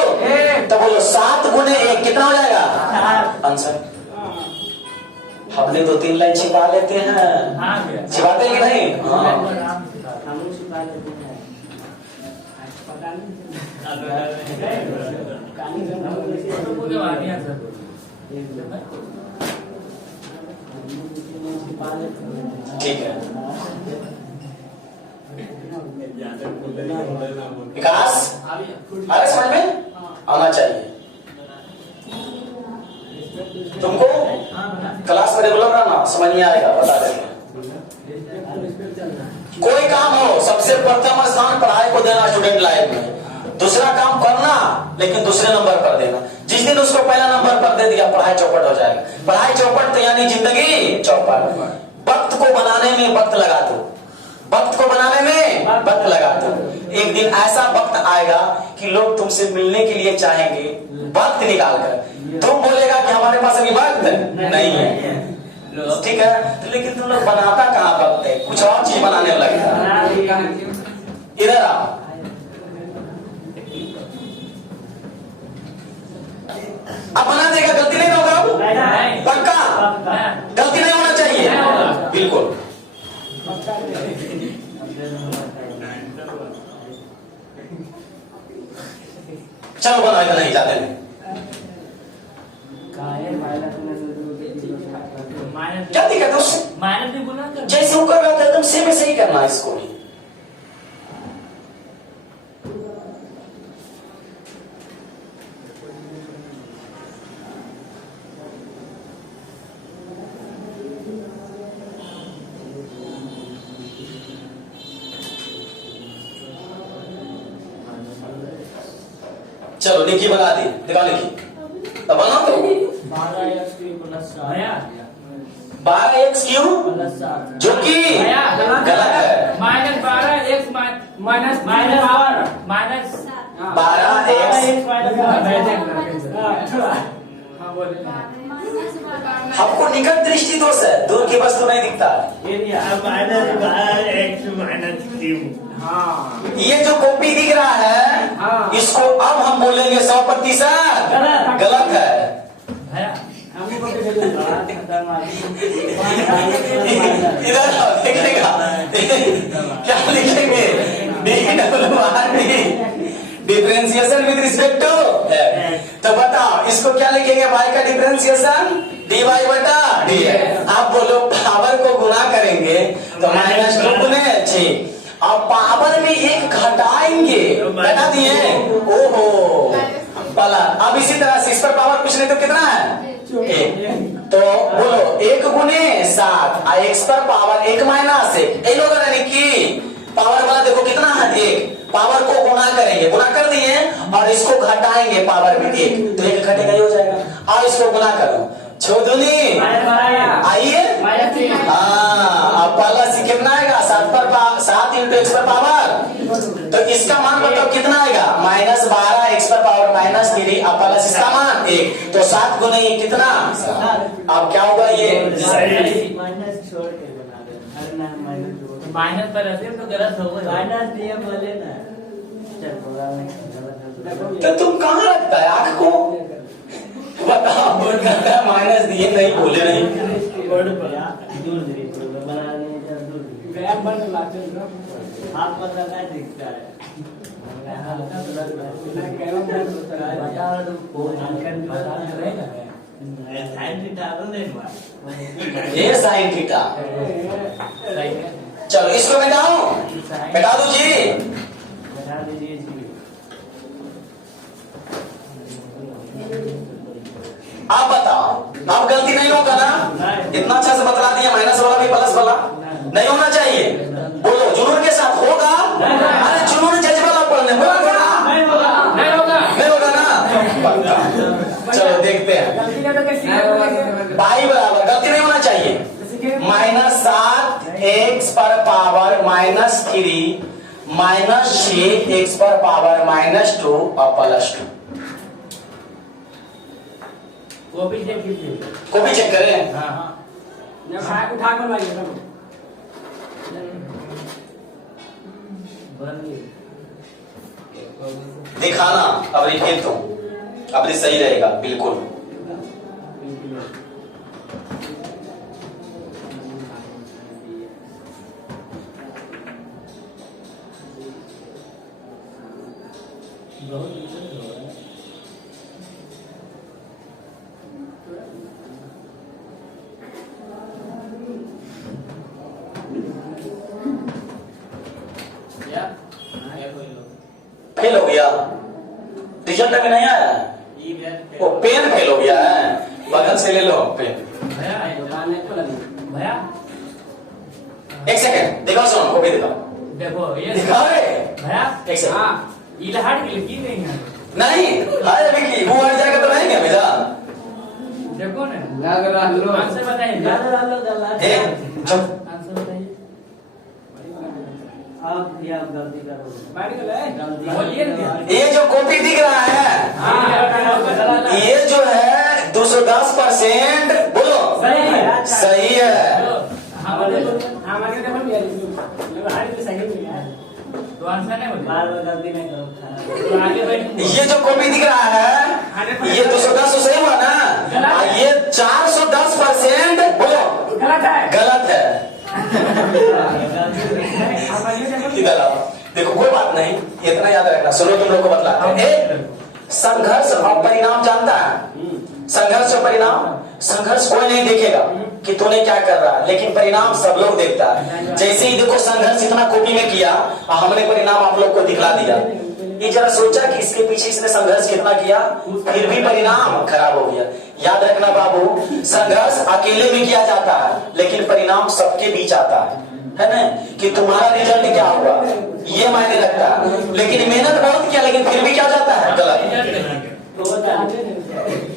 तो बोलो 7 गुने 1 कितना हो जाएगा आंसर। हमने तो 3 लाइन छिपा लेते हैं, छिपाते हैं कि नहीं? ठीक है विकास, अरे समझ में आना चाहिए तुमको, क्लास में रेगुलर रहना, समझ नहीं आएगा बता देंगे। कोई काम हो सबसे प्रथम स्थान पढ़ाई को देना स्टूडेंट लाइफ में, दूसरा काम करना लेकिन दूसरे नंबर पर देना। जिस दिन उसको पहला नंबर पर दे दिया पढ़ाई चौपट हो जाएगा। पढ़ाई चौपट तो यानी जिंदगी चौपट। वक्त को बनाने में वक्त लगा दो, वक्त को बनाने में वक्त लगा दो, एक दिन ऐसा वक्त आएगा कि लोग तुमसे मिलने के लिए चाहेंगे वक्त निकाल कर, तुम बोलेगा कि हमारे पास अभी वक्त नहीं है, ठीक है, तो लेकिन तुम लोग बनाता कहाँ वक्त है, कुछ और चीज बनाने लगता। इधर आओ, अब बना देगा, गलती नहीं होगा, पक्का गलती नहीं होना चाहिए, बिल्कुल। चलो बना, इतना नहीं जाते हैं। क्या दिक्कत है उससे, जैसे वो कर रहा था एकदम सेम ऐसे ही करना है इसको भी। चलो लिखी, बना दी, दिखा लिखी, तो बना तो 12x क्यों, जो कि गलत है, -12x माइनस 12x हमको निकट दृष्टि दोष है, दूर की वस्तु नहीं दिखता। ये जो कॉपी दिख रहा है इसको अब हम बोलेंगे 100% गलत है। इधर देखिएगा क्या लिखेंगे, डिफरेंशिएशन विद रिस्पेक्ट टू, तो बताओ इसको क्या लिखेंगे, y का डिफरेंशिएशन dy बटा dx। आप बोलो पावर को गुणा करेंगे तो -2 गुने 6, अब पावर में 1 घटाएंगे, घटा दिए, ओहो वाला। अब इसी तरह से इस पर पावर कुछ नहीं तो कितना है 1, तो बोलो 1 गुने 7, x पर पावर 1 माइनस 1, ये लोग यानी कि पावर वाला देखो कितना है 1, पावर को गुना करेंगे, गुना कर दिए और इसको घटाएंगे पावर में 1, तो 1 घटेगा ये हो जाएगा। अब इसको गुना करो, छोदुनी आइए। हाँ, अब प्लस कितना आएगा 7 इंटू एक्स पर पावर, तो इसका मान बताओ कितना आएगा -12 एक्स पर पावर -3 अब प्लस इसका मान 1, तो 7 गुने ये कितना। अब क्या होगा ये माइनस छोड़ के बना दे, माइनस पर ऐसे तो गलत होगा, माइनस दिए बोले ना। चल बोला नहीं, तो तुम कहाँ रखता है आंख को, बताओ। बोल करता है माइनस दिए, नहीं बोले नहीं। बोर्ड पर दूर बना दूर गया बन लाते ना, हाथ पर लगा दिखता है। ये साइन थीटा, चलो इसको मिटाओ, मिटा दो जी, बता दीजिए जी। आप बताओ, अब गलती नहीं होगा ना, इतना अच्छा से बतला दिया, माइनस वाला भी प्लस वाला नहीं होना चाहिए, बोलो जुनून के साथ होगा। अरे जुनून जज्बा पढ़ने बोला नहीं होगा, नहीं होगा, नहीं होगा ना, चलो देखते हैं। पाई बराबर गलती नहीं होना चाहिए, -7 एक्स पर पावर -3 -6 एक्स पर पावर -2 और +2 वो भी चेक कीजिए, को भी चेक करें। हाँ उठा कर लाइए दिखाना, अब लिखे तो अब ये सही रहेगा बिल्कुल। फेल हो गया, रिजल्ट अभी नहीं आया, वो पेन फेल हो गया है, बगल से ले लो पेन। भैया एक सेकंड दिखाओ, सुनो कॉपी दिखाओ, देखो ये दिखाओ रे। भैया एक सेकंड, हाँ इलाहाट की लिखी नहीं है, नहीं हाय अभी की वो हट जाएगा तो रहेंगे हमेशा। देखो ना लग रहा लो आंसर बताइए, लग रहा लो चुप, आंसर बताइए। आप या गलती करो, बोलिए ना। ये जो कॉपी दिख रहा है ये जो है 210% बोलो सही है। तो आंसर नहीं बोलिए, बार बार गलती नहीं करो, तो आगे बैठ। ये जो कॉपी दिख रहा है ये 210 सही हुआ ना, ये 410% बोलो गलत है। इधर आओ, देखो कोई बात नहीं, इतना याद रखना, सुनो तुम लोग को बतलाते हैं। संघर्ष और परिणाम जानता है, संघर्ष और परिणाम, संघर्ष कोई नहीं देखेगा कि तूने क्या कर रहा है, लेकिन परिणाम सब लोग देखता है। जैसे ही देखो संघर्ष इतना कॉपी में किया और हमने परिणाम आप लोग को दिखला दिया, ये जरा सोचा कि इसके पीछे इसने संघर्ष कितना किया, फिर भी परिणाम खराब हो गया। याद रखना बाबू, संघर्ष अकेले भी किया जाता है लेकिन परिणाम सबके बीच आता है ना, कि तुम्हारा रिजल्ट क्या होगा ये मायने रखता है, लेकिन मेहनत बहुत किया लेकिन फिर भी क्या जाता है गलत।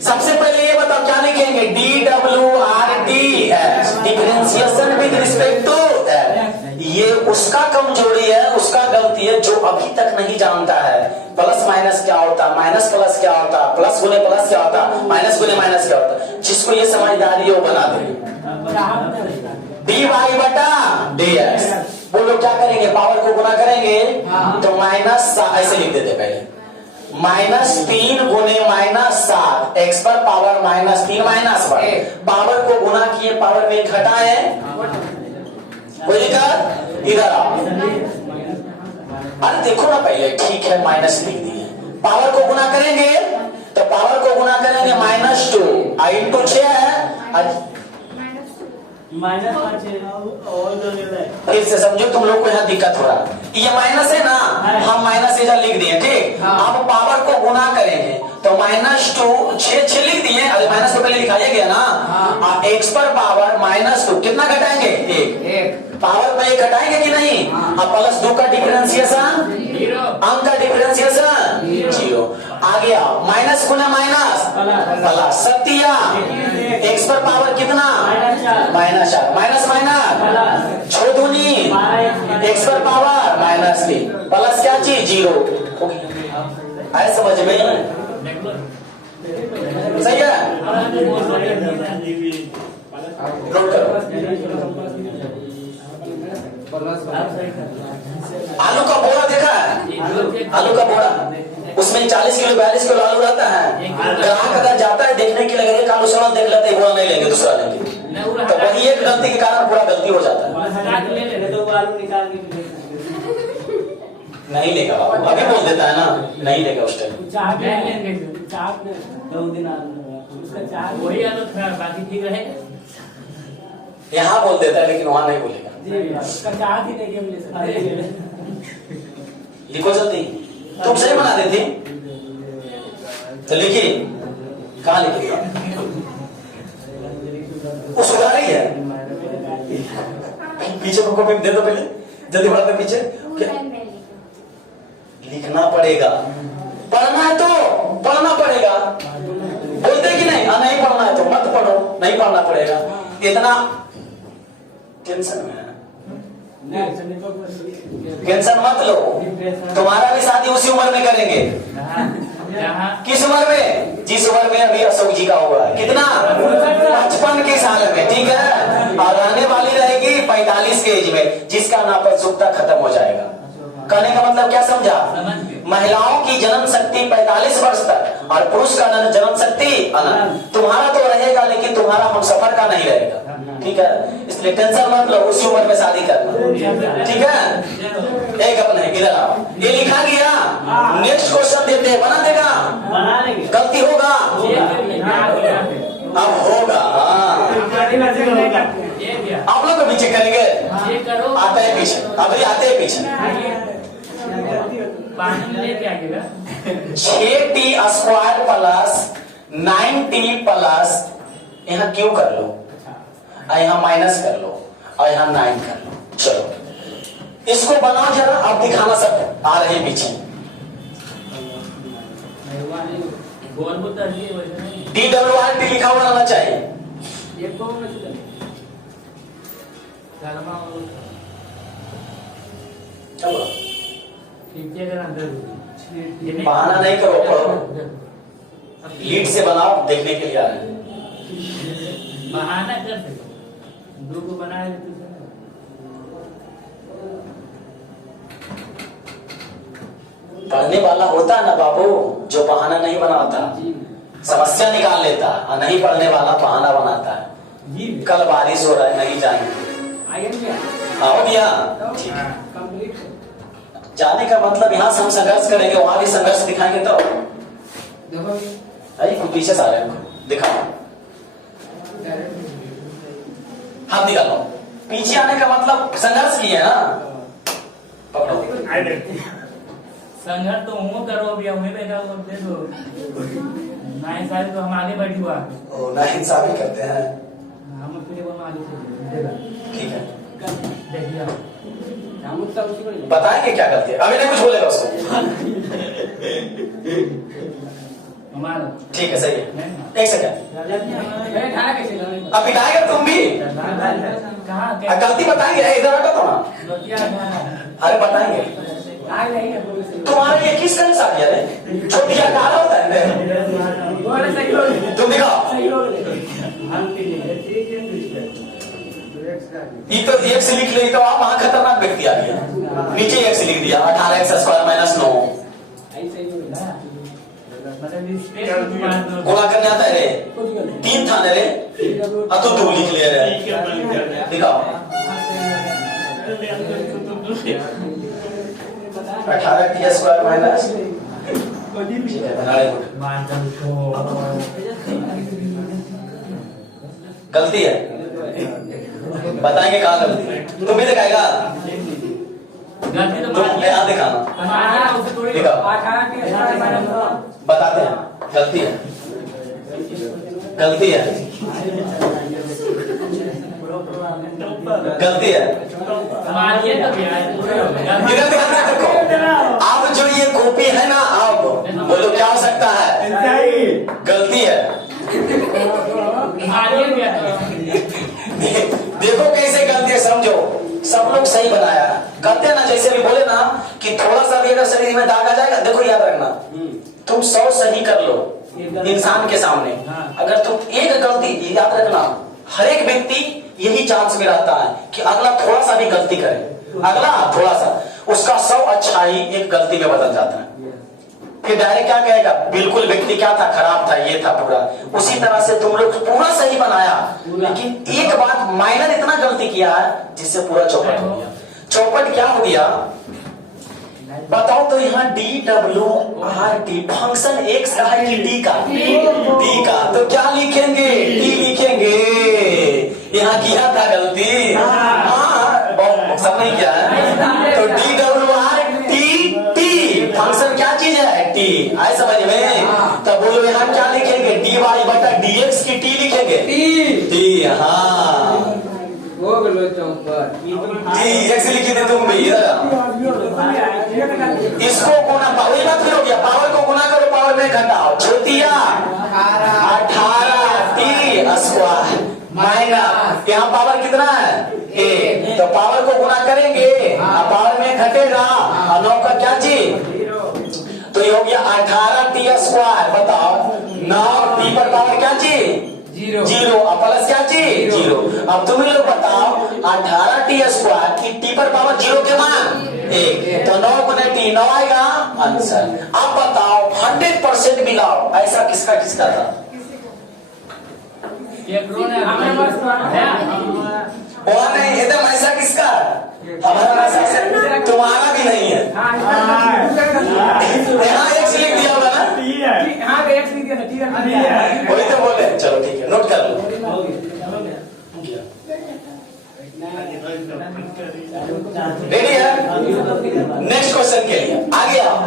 सबसे पहले ये बताओ क्या लिखेंगे, DWRTS, differentiation with respect to. ये उसका कमजोरी है, उसका गलती है जो अभी तक नहीं जानता है प्लस माइनस क्या होता, माइनस प्लस क्या होता, प्लस गुने प्लस क्या होता, माइनस गुने माइनस क्या होता। जिसको ये समझदारी है वो बना दे dy/dx। बोलो क्या करेंगे, पावर को गुना करेंगे तो माइनस ऐसे लिख देते पहले, -3 गुने -7 एक्स पर पावर -3 -1। पावर को गुना किए, पावर में घटाए, कोई दिक्कत। इधर आओ, अरे देखो ना पहले, ठीक है -3 दिए, पावर को गुना करेंगे तो पावर को गुना करेंगे -2 इंटू 6 है -5 है और जो ले फिर से समझो तुम लोग को यहाँ दिक्कत हो रहा है। ये माइनस है ना, हम माइनस इधर लिख दिए, ठीक। अब पावर को गुना करेंगे तो -2 6 लिख दिए। अरे माइनस तो पहले लिखाया गया ना। एक्स पर पावर -2 कितना घटाएंगे? 1। पावर पे 1 घटाएंगे कि नहीं? अब +2 का डिफरेंशिएशन 0, अंक का डिफरेंशिएशन 0 आ गया। माइनस गुना माइनस प्लस सत्या। एक्स पर पावर कितना? -4 माइनस माइनस छो दूनी एक्स पर पावर -3 प्लस क्या चीज 0। आए समझ में? सही है, नोट करो। आलू का बोरा देखा है? आलू का बोरा, उसमें 40 किलो 42 किलो आलू रहता है। ग्राहक अगर जाता है देखने के लिए, एक आलू सड़ा देख लेते हैं, बोरा नहीं लेंगे, दूसरा लेंगे। तो वही एक गलती के कारण पूरा गलती हो जाता है। नहीं लेगा बाबू, अभी बोल देता है ना, नहीं लेगा उस टाइम। वही आलू थोड़ा बाकी ठीक रहेगा। यहाँ बोल देता है लेकिन वहां नहीं बोलेगा। लिखो जल्दी, तुम सही बना देती तो लिखिए। कहाँ लिखिएगा? वो सुधा रही है, पीछे को कॉपी दे दो पहले, जल्दी बढ़ा दो पीछे। लिखना पड़ेगा, पढ़ना है तो पढ़ना पड़ेगा। बोलते कि नहीं? नहीं पढ़ना है तो मत पढ़ो, नहीं पढ़ना पड़ेगा। इतना टेंशन में है, टेंशन मत लो। तुम्हारा भी शादी उसी उम्र में करेंगे। किस उम्र में? जिस उम्र में अभी अशोक जी का हुआ है। कितना? 55 के साल में, ठीक है। और आने वाली रहेगी 45 के एज में, जिसका नापसंदता खत्म हो जाएगा। कहने का मतलब क्या समझा? महिलाओं की जन्म शक्ति 45 वर्ष तक और पुरुष का जन्म शक्ति अनंत। तुम्हारा तो रहेगा लेकिन तुम्हारा हम सफर का नहीं रहेगा, ठीक है। इसलिए टेंशन मत लो, उसी उम्र में शादी करना, ठीक है। एक अपने इधर आओ, ये लिखा गया। नेक्स्ट क्वेश्चन देते हैं, बना देगा? गलती होगा? अब होगा। आप लोग भी चेक करेंगे? आते हैं पीछे, अभी आते हैं पीछे। 6t² प्लस 9t प्लस, यहाँ क्यों कर लो, यहाँ माइनस कर लो और यहाँ 9 कर लो। चलो इसको बनाओ जरा, आप दिखाना सब आ रहे पीछे। DWRT लिखा हुआ रहना चाहिए। चलो बहाना नहीं करो, पढ़ो। लीड से बनाओ, देखने के लिए आ रहे हैं। बहाना कर सकते, दो को बनाए तो पढ़ने वाला होता ना बाबू, जो बहाना नहीं बनाता, समस्या निकाल लेता, और नहीं पढ़ने वाला बहाना बनाता है। कल बारिश हो रहा है, नहीं जाएंगे। आओ भैया, ठीक है। जाने का मतलब यहाँ से हम संघर्ष करेंगे, वहां भी संघर्ष दिखाएंगे। तो देखो पीछे से आ रहे हैं, दिखाओ, हाथ निकालो। पीछे आने का मतलब संघर्ष किया है ना, पकड़ो। संघर्ष तो हम करो, अभी हमें बैठा हो दे दो। नाइंसाफी तो हम आगे बैठी हुआ। ओ नाइंसाफी करते हैं हम, फिर वो आगे, ठीक है। देखिए बताएंगे क्या करते हैं, अभी नहीं कुछ बोलेगा उसको। ठीक है, सही है। एक सेकंड, अब पिटाएगा तुम भी? गलती बताएंगे, इधर हटो तो ना। अरे बताएंगे, तुम्हारे लिए किस तरह शादी है? छोटी कार होता है, तुम दिखाओ। ये तो एक से लिख ले, तो आप वहां खतरनाक व्यक्ति आ गया। नीचे एक से लिख दिया, 18x² - 9। गोला करने आता है रे, 3 था रे, तो 2 लिख ले रे, दिखाओ। 18t² - गलती है। बताएंगे कहाँ गलती है, तुम भी दिखाएगा, गलती तो तुम यहाँ दिखाना, दिखाओ, बताते हैं गलती है, गलती है, गलती है। इधर दिखाना देखो, अब जो ये कॉपी है ना, अब बोलो क्या हो सकता है, गलती है। देखो कैसे गलती है, समझो, सब लोग सही बनाया, कहते हैं ना, जैसे भी बोले ना कि थोड़ा सा भी अगर शरीर में दाग आ जाएगा, देखो याद रखना, तुम 100 सही कर लो इंसान के सामने, अगर तुम एक गलती, याद रखना हर एक व्यक्ति यही चांस में रहता है कि अगला थोड़ा सा भी गलती करे, अगला थोड़ा सा, उसका 100 अच्छा ही एक गलती में बदल जाता है, फिर डायरेक्ट क्या कहेगा, बिल्कुल व्यक्ति क्या था, खराब था, ये था पूरा। उसी तरह से तुम लोग पूरा सही बनाया, लेकिन एक बात माइनर इतना गलती किया है जिससे पूरा चौपट हो गया। चौपट क्या हो गया बताओ तो, यहाँ DWRT फंक्शन एक्स का है कि डी का, डी का, तो क्या लिखेंगे, डी लिखेंगे, यहाँ किया था गलती, समझ क्या है, तो DWRT फंक्शन क्या चीज है, टी, आए समझ में, तब बोलो यहाँ क्या लिखेंगे, dy/dx की टी लिखेंगे, टी, हाँ x लिखी थी तुम भी, इधर इसको गुना, पावर मत फिर हो गया, पावर को गुना करो, पावर में घटाओ, छोटिया 18t² माइनस, यहाँ पावर कितना है, a, तो पावर को गुना करेंगे, पावर में घटेगा, और 9 का क्या चीज, तो ये हो गया 18t², बताओ 9t पर पावर क्या चीज, जीरो, और प्लस क्या चीज, जीरो। अब तुम लोग बताओ 18t² की t पर पावर 0 के मान 1, तो 9 गुना t 9 आएगा आंसर। अब बताओ 100% मिलाओ, ऐसा किसका किसका था, और नहीं एकदम ऐसा किसका, हमारा ऐसा, तुम्हारा भी नहीं है, यहाँ x लिख दिया होगा ना, वही तो बोले, चलो ठीक है, नोट कर लो, रेडी है, नेक्स्ट क्वेश्चन के लिए आगे आओ।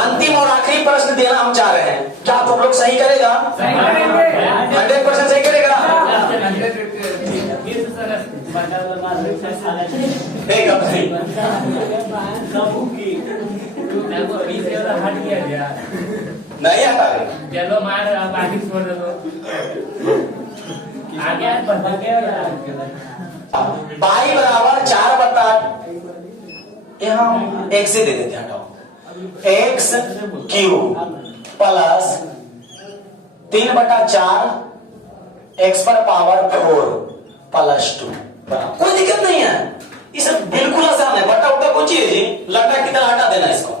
अंतिम और आखिरी प्रश्न देना हम चाह रहे हैं, क्या तुम लोग सही करेगा, 100% सही करेगा, नहीं आता है, चलो मार बाकी छोड़ दो, आगे बाई बराबर 4/, यहाँ x से दे देते हैं, हटाओ, x³ प्लस 3/4 x पर पावर 4 प्लस 2, कोई दिक्कत नहीं है, ये सब बिल्कुल आसान है, बट्टा उट्टा कोई चीज जी, लट्टा की तरह हटा देना इसको,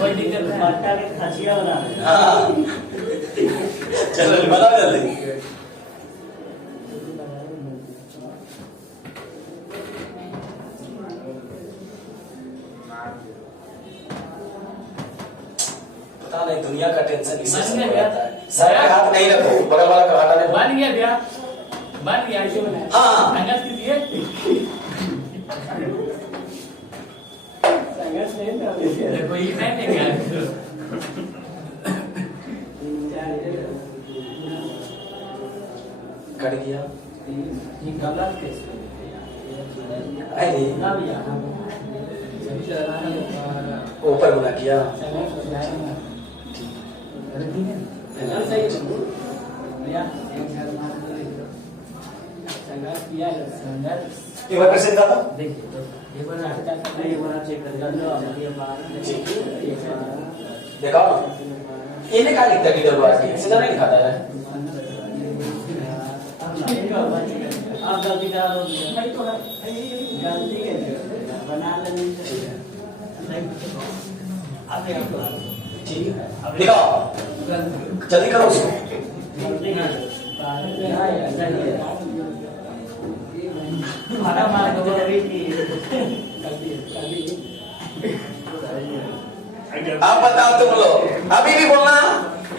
कोई दिक्कत नहीं, हाँ चलो बताओ जल्दी, पता नहीं दुनिया का टेंशन इसी से हो जाता है, सर पे हाथ नहीं रखो, बगल वाला का हटाने, बन गया भैया, बन गया, हाँ संगत कीजिए, कोई नहीं क्या, कट गया, ये गलत कैसे, ऊपर गुना किया, ये बार कैसे था, देखा ये क्या लिखता है, DWRT सीधा नहीं दिखाता है, आप गलती करा दो, गलती बना लेनी ठीक है, दिखाओ जल्दी करो उसको, अब बताओ तुम लोग, अभी भी बोलना,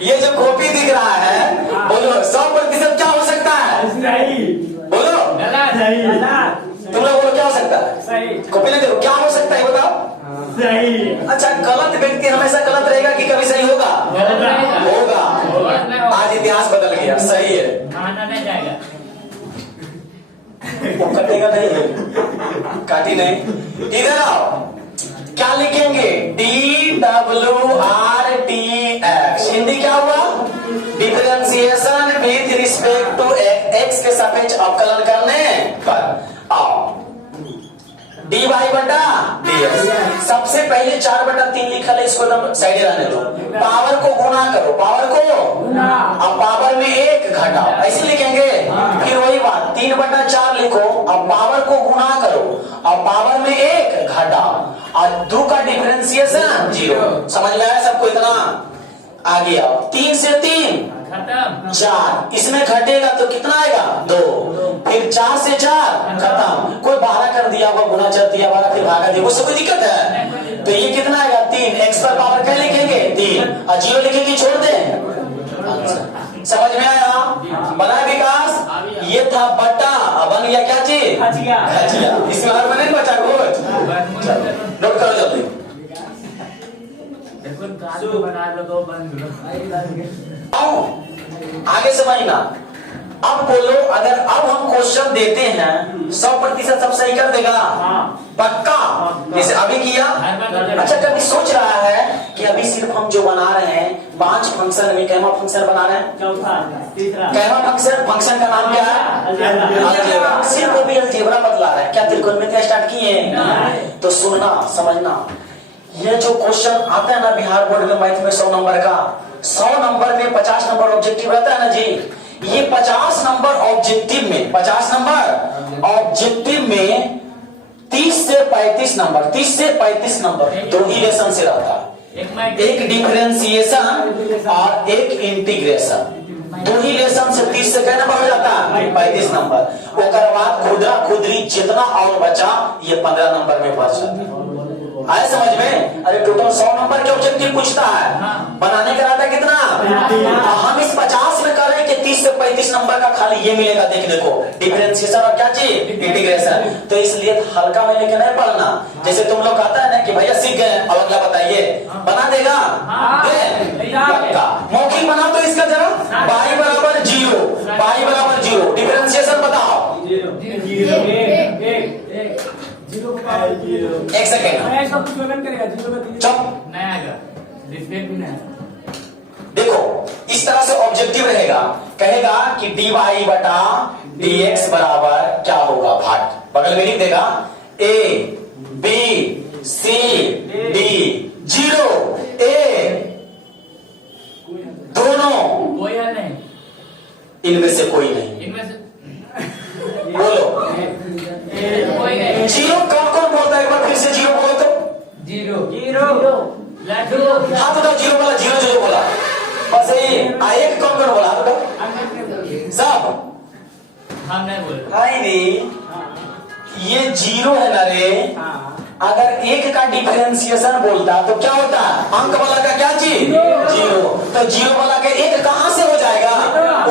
ये जो कॉपी दिख रहा है, बोलो 100% क्या हो सकता है? सही। बोलो तुम लोग बोलो क्या हो सकता है? सही। कॉपी नहीं देखो, क्या हो सकता है बताओ? सही। अच्छा, गलत व्यक्ति हमेशा गलत रहेगा कि कभी सही होगा? होगा। आज इतिहास बदल गया, सही है। माना नहीं जाएगा। वो कटेगा नहीं, काटी नहीं। इधर आओ, क्या लिखेंगे? DWRTX। हिंदी क्या हुआ? Differentiation with respect to x के सापेक्ष अवकलन करने पर। आओ, dy बटा dx। सबसे पहले 4/3 लिखा है, इसको एकदम साइड रहने दो। पावर को गुणा करो, पावर को अब पावर में 1 घटाओ, ऐसे लिखेंगे। फिर वही बात 3/4 लिखो, अब पावर को गुणा करो, अब पावर में 1 घटाओ, और 2 का डिफरेंशिएशन 0। समझ में आया सबको? इतना आ गया। 3 से 3 खत्म। 4, इसमें घटेगा तो कितना आएगा? 2। फिर 4 से 4 खत्म। कोई 12 कर दिया होगा, गुना 4 दिया 12, फिर भागा दिया, उससे कोई दिक्कत है? तो ये कितना आएगा? 3। एक्स पर पावर क्या लिखेंगे? 3, और 0 लिखेंगे, छोड़ दें। अच्छा, समझ में आया? बना विकास? ये था बटा, अब बन गया क्या चीज? खजिया। इसमें और बने बचा कुछ? नोट करो जल्दी। देखो बना लो तो बंद आओ, आगे समझना। अब बोलो, अगर अब हम क्वेश्चन देते हैं 100% सब सही कर देगा? पक्का? जैसे अभी किया। अच्छा, कभी सोच रहा है कि अभी सिर्फ हम जो बना रहे हैं 5 फंक्शन में, कैमा फंक्शन बना रहे हैं? कैमा फंक्शन का नाम क्या है? अलजेब्रा। सिर्फ अभी अलजेब्रा बतला रहे हैं, क्या त्रिकोणमिति स्टार्ट किए हैं? तो सुनना, समझना, ये जो क्वेश्चन आता है ना बिहार बोर्ड में मैथ में 100 नंबर का, 100 नंबर में 50 नंबर ऑब्जेक्टिव रहता है ना जी। ये 50 नंबर ऑब्जेक्टिव में, 50 नंबर ऑब्जेक्टिव में 30 से 35 नंबर, 30 से 35 नंबर 2 ही लेसन से रहता है। एक डिफरेंशिएशन और एक इंटीग्रेशन। 2 ही लेसन से 30 से क्या नंबर हो जाता है? 35 नंबर। उसके बाद खुदरा खुदरी जितना और बचा, ये 15 नंबर में बच जाता है। आए समझ में? अरे टोटल 100 नंबर के ऑब्जेक्टिव पूछता है, बनाने का रहता है कितना? हम इस 50 में कर रहे हैं कि 30 से 35 नंबर का खाली ये मिलेगा देखने को, डिफरेंशिएशन और क्या चीज? इंटीग्रेशन। तो इसलिए हल्का में लेके नहीं पढ़ना। जैसे तुम लोग कहता है ना कि भैया सीख गए, अब अगला बताइए, बना देगा? मौखिक बना तो इसका जरा। y बराबर 0, y बराबर 0, डिफरेंशिएशन बताओ। 1 सेकेंड देखो, इस तरह से ऑब्जेक्टिव रहेगा, कहेगा कि dy बटा dx बराबर क्या होगा? भाग, बगल में लिख देगा a b c d 0 a, दोनों कोई नहीं, इनमें से कोई नहीं। इनमें से बोलो कोई नहीं। 0 कौन कौन बोलता है? एक बार फिर से 0 बोलो तो। 0 हाथ उठाओ, 0 वाला 0 जो बोला बस यही। एक कौन कौन बोला? हाथ उठाओ सब। हम नहीं बोले। हाय नहीं, ये 0 है ना रे। अगर 1 का डिफरेंशिएशन बोलता तो क्या होता है? अंक वाला का क्या चीज? 0। तो 0 वाला का 1 कहां से हो जाएगा?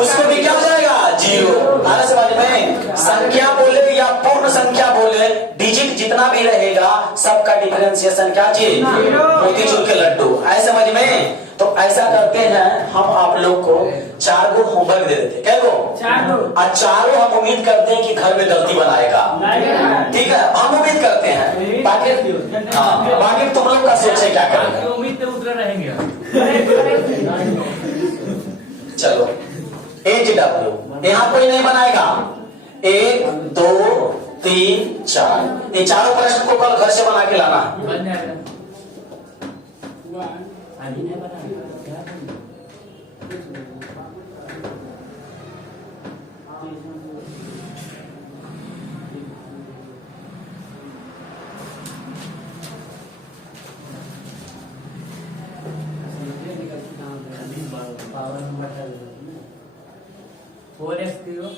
उसको भी क्या हो जाएगा? 0। आगे समझ में? संख्या बोले या पूर्ण संख्या बोले, डिजिट जितना भी रहेगा सबका डिफरेंशिएशन क्या चीज? मोतीचूर के लड्डू। ऐसे समझ में? तो ऐसा करते हैं हम आप लोग को 4 गो होमवर्क दे देते। क्या गो? 4 गो। और चारों हम उम्मीद करते हैं कि घर में गलती बनाएगा। ठीक है, हम उम्मीद करते हैं। बाकी तुम लोग का सोचे क्या करेंगे? उम्मीद पे उतरे रहेंगे। चलो, HW यहाँ कोई नहीं बनाएगा। 1 2 3 4, ये चारों प्रश्न को कल घर से बना के लाना। बन जाएगा। नहीं बना। पावर नंबर 4x क्यों?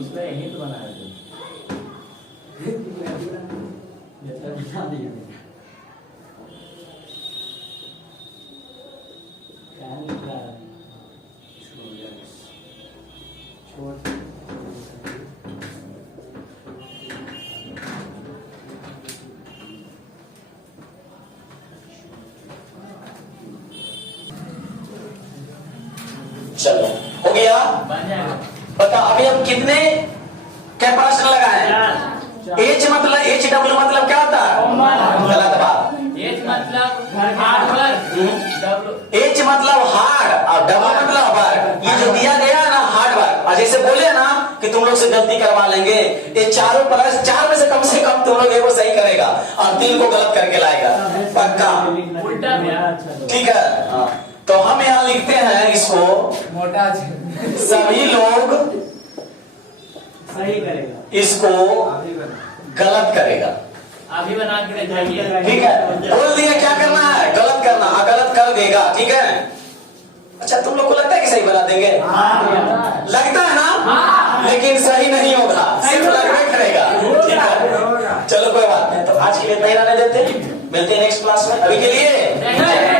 इसमें यही तो बना दो जैसा बना दिया क्या निकला छोड़ चलो हो गया। बन जाएगा बता अभी हम कितने कैपेसिटर लगाए? एच मतलब एच डब्ल्यू मतलब क्या होता है? गलत बात। एच मतलब हार्ड वर्क एच मतलब हार्ड और डब्ल्यू मतलब वर्क। ये जो दिया गया है ना हार्ड वर्क, और जैसे बोले ना कि तुम लोग से गलती करवा लेंगे, ये चारों प्लस चार में से कम तुम लोग एगो सही करेगा और 3 को गलत करके लाएगा पक्का। उल्टा ठीक है तो हम यहाँ लिखते हैं इसको मोटा सभी लोग सही करेगा, इसको गलत करेगा। अभी बना के दिखाइए। ठीक है बोल दिया क्या करना है, गलत करना, गलत कर देगा। ठीक है अच्छा तुम लोग को लगता है कि सही बना देंगे? लगता है ना? लेकिन सही नहीं होगा, सिर्फ लगने करेगा। ठीक है चलो कोई बात नहीं, तो आज के लिए इतना ही रहने देते हैं, मिलते हैं नेक्स्ट क्लास में। अभी के लिए